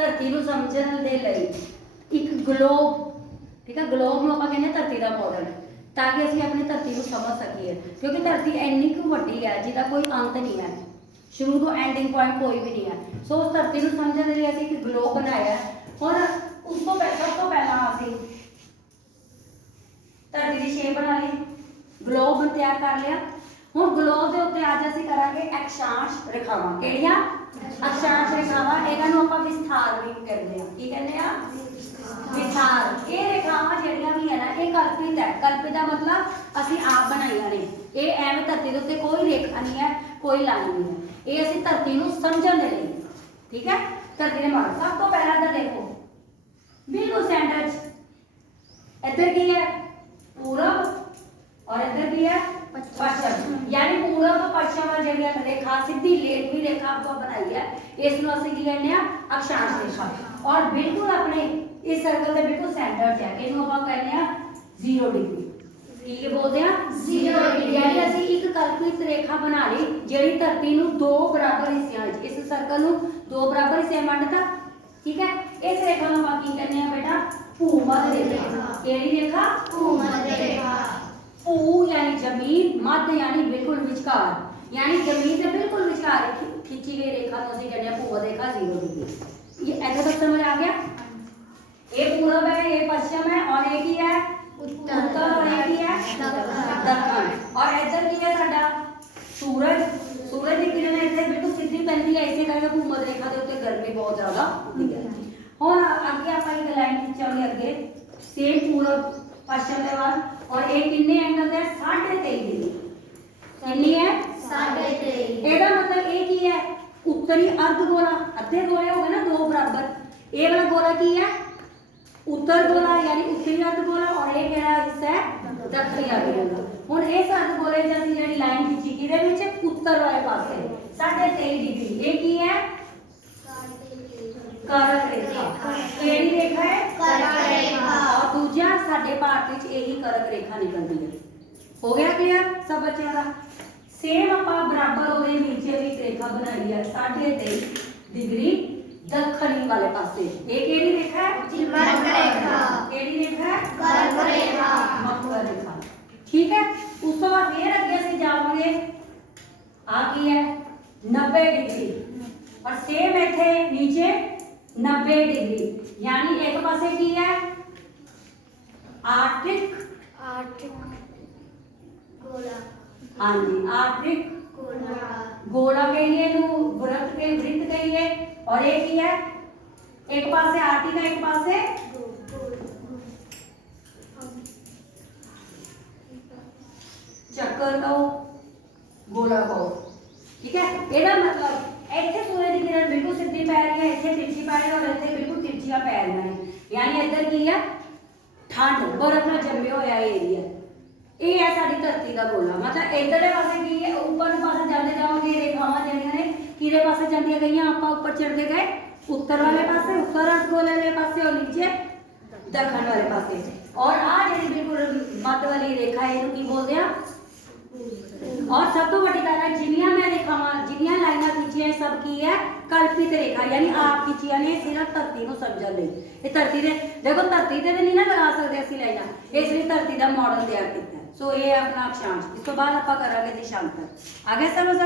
ਧਰਤੀ ਨੂੰ ਸਮਝਣ ਦੇ ਲਈ ਇੱਕ ਗਲੋਬ, ਠੀਕ ਹੈ, ਗਲੋਬ ਨੂੰ ਆਪਾਂ ਕਹਿੰਦੇ ਧਰਤੀ ਦਾ ਮਾਡਲ, ਤਾਂ ਕਿ ਅਸੀਂ ਆਪਣੀ ਧਰਤੀ ਨੂੰ ਸਮਝ ਸਕੀਏ, ਕਿਉਂਕਿ ਧਰਤੀ ਇੰਨੀ ਕੁ ਵੱਡੀ ਹੈ ਜਿਹਦਾ ਕੋਈ ਅੰਤ ਨਹੀਂ ਹੈ, ਸ਼ੁਰੂ ਤੋਂ ਐਂਡਿੰਗ ਪੁਆਇੰਟ ਕੋਈ ਵੀ ਨਹੀਂ ਹੈ। ਸੋ ਉਸ ਧਰਤੀ ਨੂੰ ਸਮਝਣ ਦੇ ਲਈ ਅਸੀਂ ਇੱਕ ਗਲੋਬ ਬਣਾਇਆ। ਹੁਣ ਉਸ ਤੋਂ ਸਭ ਤੋਂ ਪਹਿਲਾਂ ਅਸੀਂ ਧਰਤੀ ਦੀ ਸ਼ੇਪ ਬਣਾ ਲਈ, ਗਲੋਬ ਤਿਆਰ ਕਰ ਲਿਆ। ਹੁਣ ਗਲੋਬ ਦੇ ਉੱਤੇ ਅੱਜ ਅਸੀਂ ਕਰਾਂਗੇ ਅਕਸ਼ਾਂਸ਼ ਰੇਖਾਵਾਂ। ਕਿਹੜੀਆਂ? ਅਕਸ਼ਾਂਸ਼ ਰੇਖਾਵਾਂ। ਇਹਨਾਂ ਨੂੰ ਆਪਾਂ ਵਿਸਥਾਰ ਵੀ ਕਹਿੰਦੇ ਆ। ਕੀ ਕਹਿੰਦੇ ਆ? ਵਿਸਥਾਰ। ਇਹ ਰੇਖਾਵਾਂ ਜਿਹੜੀਆਂ ਵੀ ਹੈ ਨਾ, ਇਹ ਕਲਪਿਤ ਹੈ। ਕਲਪਿਤ ਦਾ ਮਤਲਬ ਅਸੀਂ ਆਪ ਬਣਾਈਆਂ ਨੇ। ਇਹ ਐਵੇਂ ਧਰਤੀ ਦੇ ਉੱਤੇ ਕੋਈ ਰੇਖਾ ਨਹੀਂ ਹੈ, ਕੋਈ ਲਾਈਨ ਨਹੀਂ ਹੈ। ਇਹ ਅਸੀਂ ਧਰਤੀ ਨੂੰ ਸਮਝਣ ਦੇ ਲਈ, ਠੀਕ ਹੈ, ਧਰਤੀ ਦੇ ਮਾਡਲ। ਸਭ ਤੋਂ ਪਹਿਲਾਂ ਤਾਂ ਦੇਖੋ ਬਿਲਕੁਲ ਸੈਂਟਰ 'ਚ ਇੱਧਰ ਕੀ ਹੈ? पूरब, और इधर भी है पश्चिम, यानी पूरब पश्चिम वाली जगह रेखा सीधी लेटवी रेखा आपको बनाई है, इसमें असं की कहने हैं अक्षांश रेखा। और बिल्कुल अपने इस सर्कल के बिल्कुल सेंटर से है, इसमें आप कहने हैं 0 डिग्री। ये बोलते हैं 0 डिग्री, यानी असं एक कल्पित रेखा बना ली जिहड़ी धरती नूं 2 बराबर हिस्सों में, इस सर्कल नूं 2 बराबर हिस्सों में वंडता, ठीक है। इस रेखा को आप की कहने हैं बेटा भूमध्य रेखा। केड़ी रेखा? भूमध्य रेखा। भू यानी जमीन, मध्य यानी बिल्कुल विचकार, यानी जमीन से बिल्कुल विचकार खींची गई रेखा को असं कहते हैं भूमध्य रेखा 0 डिग्री। ये ऐसे तक समझ आ गया? ये पूरब है, ये पश्चिम है, और एक ही है उत्तर, और एक ही है दक्षिण। और इधर की है साडा सूरज। सूरज की किरण इधर बिल्कुल सीधी पैंदी है, इसे करके भूमध्य रेखा के उत्ते गर्मी बहुत ज्यादा होती है। ਹੁਣ ਅੱਗੇ ਆਪਾਂ ਇੱਕ ਲਾਈਨ ਖਿੱਚਾਂਗੇ ਅੱਗੇ, ਸੇਮ ਪੂਰਬ ਪੱਛਮ ਦੇ ਵੱਲ, ਔਰ ਇਹ ਕਿੰਨੇ ਐਂਗਲ ਤੇ? 23.5 ਡਿਗਰੀ। ਕਿੰਨੀ ਹੈ? 23.5। ਇਹਦਾ ਮਤਲਬ ਇਹ ਕੀ ਹੈ? ਉੱਤਰੀ ਅਰਧ ਗੋਲਾ, ਅੱਧੇ ਗੋਲੇ ਹੋ ਗਏ ਨਾ 2 ਬਰਾबर। ਇਹ ਵਾਲਾ ਗੋਲਾ ਕੀ ਹੈ? ਉੱਤਰ ਗੋਲਾ, यानी ਉੱਤਰੀ ਅਰਧ ਗੋਲਾ, ਔਰ ਇਹ ਕਿਹੜਾ ਹਿੱਸਾ ਹੈ? ਦੱਖਣੀ ਅਰਧ ਗੋਲਾ। ਹੁਣ ਇਸ ਅਰਧ ਗੋਲੇ 'ਚ ਅਸੀਂ ਜਿਹੜੀ ਲਾਈਨ ਖਿੱਚੀ ਕਿਹਦੇ ਵਿੱਚ? ਉੱਤਰ ਵਾਲੇ ਪਾਸੇ 23.5 ਡਿਗਰੀ। ਇਹ ਕੀ ਹੈ? करक रेखा। केड़ी रेखा है? करक रेखा। और दूजा साडे भारत विच यही करक रेखा निकलती है। हो गया क्लियर सब बच्चों का? सेम आपा बराबर ओदे नीचे भी एक रेखा बनाई है 23.5 डिग्री दक्षिणी वाले पासे। ये केड़ी रेखा है? करक रेखा। केड़ी रेखा है? करक रेखा, मकर रेखा, ठीक है। उस तो बाद फिर अगे ਅਸੀਂ ਜਾਵਾਂਗੇ, आ की है 90 डिग्री, और सेम इथे नीचे 90 डिग्री, यानी एक पासे की है आर्टिक गोला। हाँ जी, आर्टिक गोला कहिए, वृत्त के वृत्त कहिए, और एक ही है एक पासे आर्टिक है, एक पासे चक्कर कहो, गोला कहो, ठीक है। ਇਹਦਾ मतलब ਇੱਥੇ ਸੂਰਜ ਦੀ ਕਿਰਨ ਬਿਲਕੁਲ ਸਿੱਧੀ ਪੈ ਰਹੀ ਹੈ, ਇੱਥੇ ਤਿਰਛੀ ਪੈ ਰਹੀ ਹੈ, ਔਰ ਇੱਥੇ ਬਿਲਕੁਲ ਤਿਰਛੀਆਂ ਪੈ ਰਹੀਆਂ ਨੇ, ਯਾਨੀ ਇੱਧਰ ਕੀ ਹੈ? ਠੰਡ, ਬਰਫ਼ ਨਾਲ ਜੰਮਿਆ ਹੋਇਆ ਏਰੀਆ। ਇਹ ਹੈ ਸਾਡੀ ਧਰਤੀ ਦਾ ਗੋਲਾ। ਮਤਲਬ ਇੱਧਰਲੇ ਪਾਸੇ ਕੀ ਹੈ? ਉੱਪਰ ਪਾਸੇ ਜਾਂਦੇ ਜਾਓਗੇ ਰੇਖਾਵਾਂ ਜਿਹੜੀਆਂ ਨੇ ਕਿਹਦੇ ਪਾਸੇ ਜਾਂਦੀਆਂ ਗਈਆਂ? ਆਪਾਂ ਉੱਪਰ ਚੜਦੇ ਗਏ ਉੱਤਰ ਵਾਲੇ ਪਾਸੇ, ਉੱਤਰ ਅਰਧ ਗੋਲੇ ਵਾਲੇ ਪਾਸੇ, और नीचे दक्षिण वाले पासे। और आ ਜਿਹੜੀ ਬਿਲਕੁਲ ਮੱਧ ਵਾਲੀ ਰੇਖਾ ਇਹਨੂੰ ਕੀ ਬੋਲਦੇ ਆ? और सब तो बड़ी गल है, जिन्नियां मैं रेखावां जिन्नियां लाइनां खिंचियां सब की है? कल्पित रेखा, यानी आप खिंचियां ने सिर्फ धरती को समझण लई। ये धरती दे देखो, धरती ते नहीं ना लगा सकते असं लाइनां, इसलिए धरती का मॉडल तैयार किया। सो ये अपना अक्षांश। इस तो बाद आप करांगे दिशांतर। आ गया समझ?